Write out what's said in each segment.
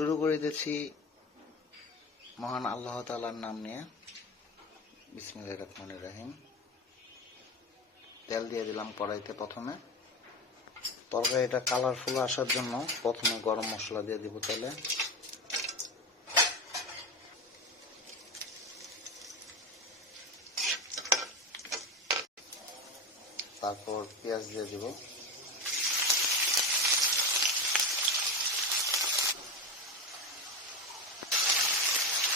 শুরু করে দিয়েছি মহান আল্লাহ তাআলার নাম নিয়ে। বিসমিল্লাহির রহমানির রহিম। তেল দিয়ে দিলাম কড়াইতে। প্রথমে তরকারিটা কালারফুল আসার জন্য প্রথমে গরম মশলা দিয়ে দিব তেলে। তারপর পেঁয়াজ দিয়ে দিব।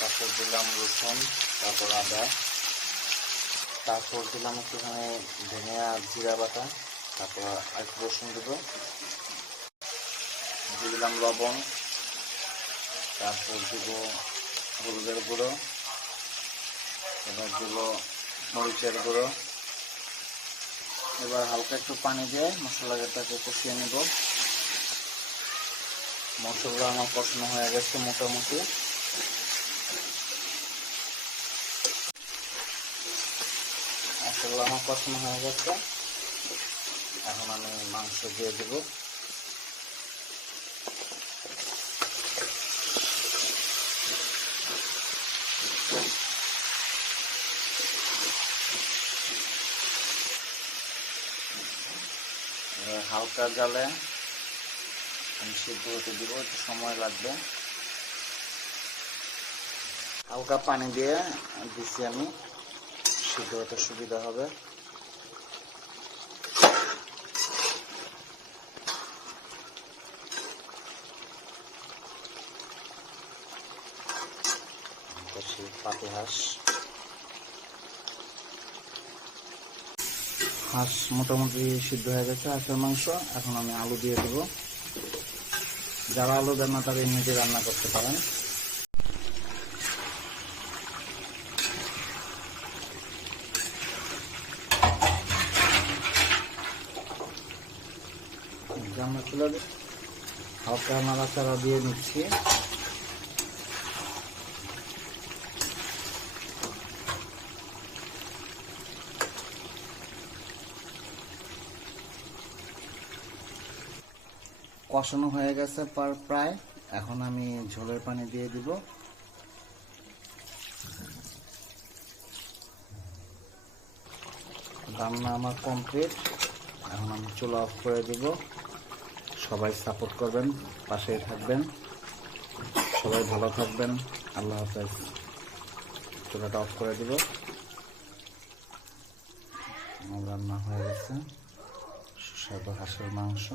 তারপর দিলাম রসুন, তারপর আদা, তারপর দিলাম একটুখানি ধনিয়া জিরা বাটা, তারপর একটু রসুন দিব, দিলাম লবণ, তারপর দিব হলুদের গুঁড়ো, এবার দিব মরিচের গুঁড়ো। এবার হালকা একটু পানি দিয়ে মশলাটাকে কষিয়ে নেব। মশলা আমার কষানো হয়ে গেছে মোটামুটি। মশলা আমার কষানো হয়ে গেছে, এখন আমি মাংস দিয়ে দেব। হালকা জালে আমি সিদ্ধ হতে দিব, একটু সময় লাগবে। হালকা পানি দিয়ে দিচ্ছি আমি, সিদ্ধ হতে সুবিধা হবে। পাতি হাঁস মোটামুটি সিদ্ধ হয়ে গেছে, হাঁসের মাংস। এখন আমি আলু দিয়ে দেব। যারা আলু দেন না তারা এমনিতে রান্না করতে পারেন। রান্না চলে হালকা নাড়াচাড়া দিয়ে নিচ্ছি। কষানো হয়ে গেছে প্রায়। এখন আমি ঝোলের পানি দিয়ে দিব। রান্না আমার কমপ্লিট। এখন আমি চুলা অফ করে দিব। সবাই সাপোর্ট করবেন, পাশে থাকবেন, সবাই ভালো থাকবেন। আল্লাহ হাফেজ। চুলাটা অফ করে দিব। রান্না হয়ে গেছে সুস্বাদু হাঁসের মাংস।